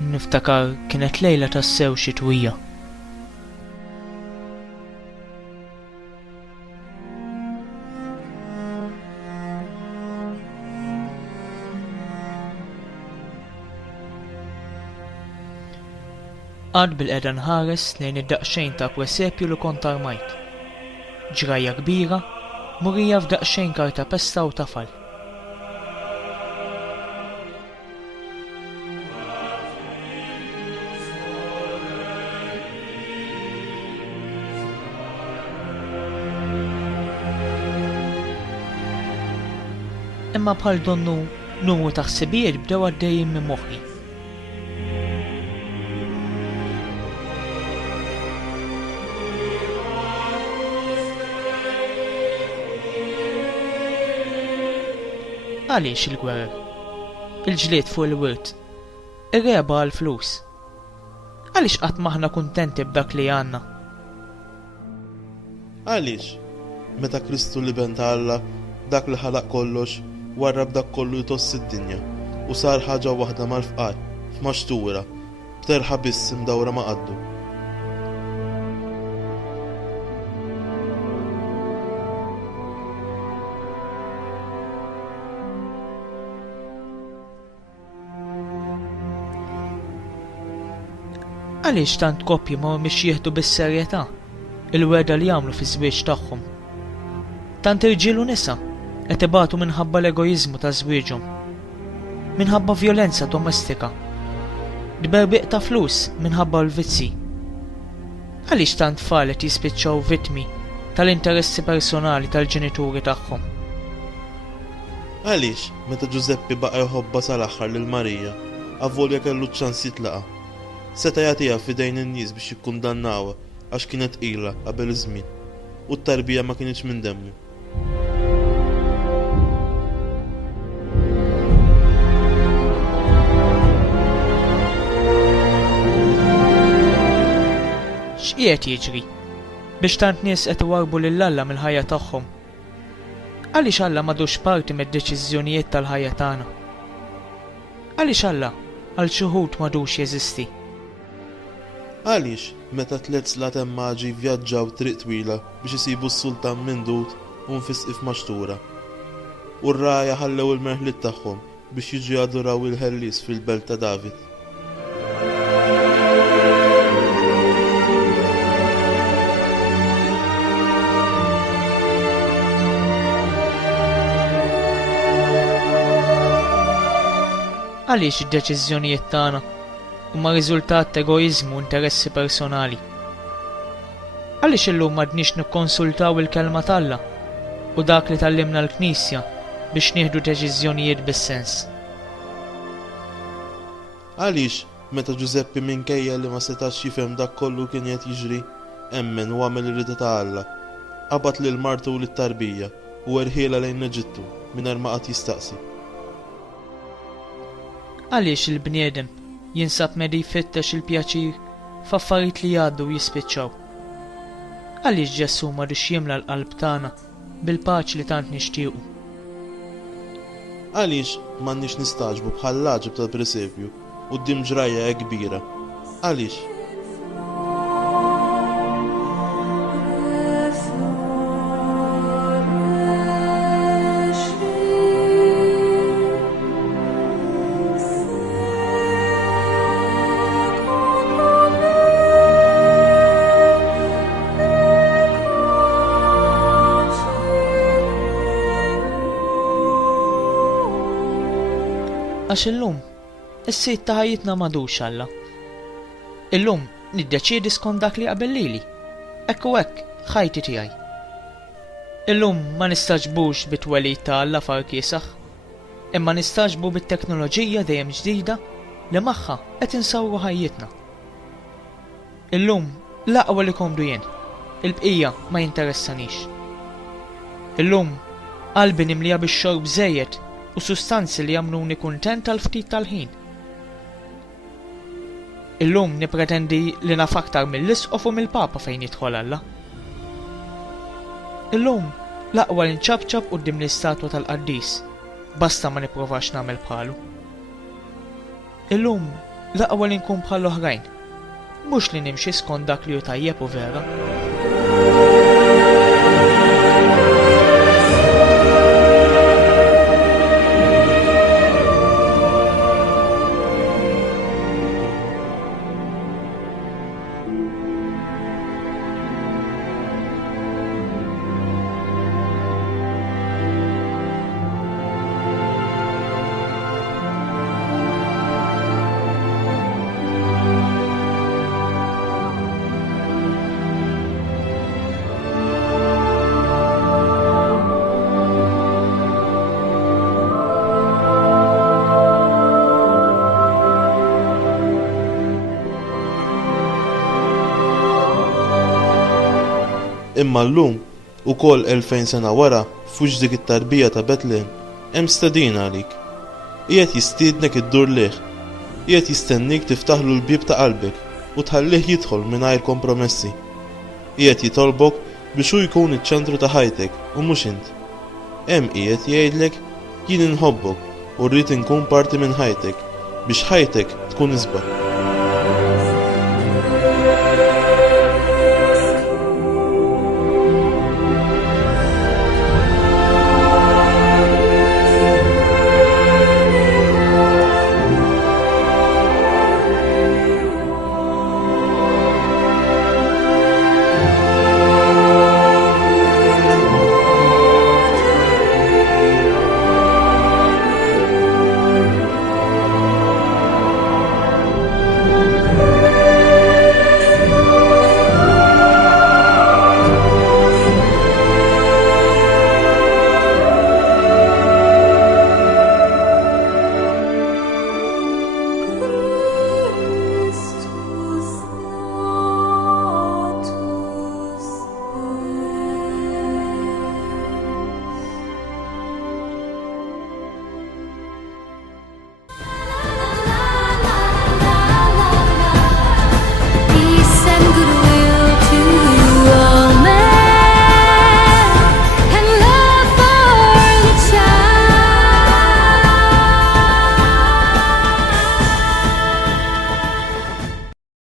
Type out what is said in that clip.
Niftakar kienet lejla tassew xitwija. Għad bil-qeda nħares lejn id-daqsxejn ta' presepju li kont armajt. Ġrajja kbira, murija f'daqsxejn karta pesta u tafal. Imma bħal donnu numru ta' ħsibijiet bdew għaddejjin minn moħħi. Għaliex il-gwerer? Il-ġlied fuq il-wirt? Ir-reba għal-flus? Għaliex qatt maħna kuntenti b'dak li għandna? Għaliex? Meta Kristu li ben ta' Alla, dak li ħalaq kollox, warrab dak kollu jtossi d-dinja u sar ħaġa waħda mal-fqar, f'maxtura, b'terħa biss mdawra ma' qaddu. Għaliex tant koppji ma mhumiex jieħdu bis-serjetà il-weda li jagħmlu fiż-żwieġ tagħhom. Tant irġiel u nisa qed ibatu minħabba l-egoiżmu ta' żwieġhom, minħabba vjolenza domestika, dberbiq ta' flus minħabba l-vizzi. Għaliex tant tfal qed jispiċċaw vittmi tal-interessi personali tal-ġenituri tagħhom. Għaliex meta Giuseppi baqa' jħobba sal-aħħar lil Marija, avvolja kellu ċ-ċans jitlaqa'. Seta' jagħtiha f'idejn in-nies biex jikkundannawha għax kienet qila qabel iż-żmien u t-tarbija ma kienx minn demmu. X'qiegħed jiġri biex tant nies qed iwarbu lil Alla mill-ħajja tagħhom? Għaliex Alla m'għadux parti mid-deċiżjonijiet tal-ħajja tagħna? Għaliex Alla għal xi wħud m'għadux jeżisti? Għaliex meta tliet slatem maġi vjaġġaw triq twila biex isibu s-sultan mindut u nfisqi f'maxtura. U r-raja ħallew il-merħliet tagħhom biex jiġu jaduraw il-ħellies fil-belt ta' David. Għaliex id-deċiżjonijiet tagħna huma riżultat ta' egoiżmu u interessi personali? Għaliex illum m'għadniex nikkonsultaw il-kelma t'Alla u dak li tallimna l-Knisja biex nieħdu deċiżjonijiet bis-sens? Għaliex meta Giuseppi minkejja li ma setax jifhem dak kollu kien qed jiġri, emmen u għamel ir-rida ta' Alla, qabad lil martu u lit-tarbija u erħiela lejn Eġittu mingħajr ma qatt jistaqsi. Għaliex il-bniedem jinsab medi jfittex il-pjaċir f'affarijiet li jgħaddu u jispiċċaw? Għaliex Ġessu ma rridx jimla l-qalb tagħna bil-paċi li tant nixtiequ? Għaliex m'għandniex nistaġbu bħal l-aġib tal-presepju quddiem ġrajja hekk kbira? Għaliex? Għax illum, is-sit ta' ħajjitna m'għadux Alla. Illum niddeċiedi skont dak li qabel lili. Hekk u hekk ħajti tiegħi. Illum ma nistaġbux bit-twelid ta' Alla far kiesaħ, imma nistaġbu bit-teknoloġija dejjem ġdida li magħha qed insawwu ħajjitna. Illum l-aqwa li komdu jien, il-bqija ma jinteressanix. Illum qalbi nimliha bix-xorb żejjed u sustanzi li jagħmluni kuntent tal-ftit tal-ħin. Illum nippretendi li naf aktar mill-isqof u mill-Papa fejn jidħol Alla. Illum l-aqwa li nċabċab quddiem l-istatwa tal-Qaddis, basta ma nipprovax nagħmel bħalu. Illum L-aqwa li nkun bħal l-oħrajn. Mhux li nimxi skont dak li hu tajjeb u vera. Imma llum ukoll 2000 sena wara f'wux dik it-tarbija ta' Betlehem hemm stedina għalik. Qiegħed jistiednek iddur lih. Qiegħed jistennik tiftaħlu l-bib ta' qalbek u tħallih jidħol mingħajr kompromessi. Qiegħed jitolbok biex hu jkun iċ-ċentru ta' ħajtek u mhux int. Hemm qiegħed jgħidlek jien inħobbok u rrid inkun parti minn ħajtek biex ħajtek tkun isbaħ.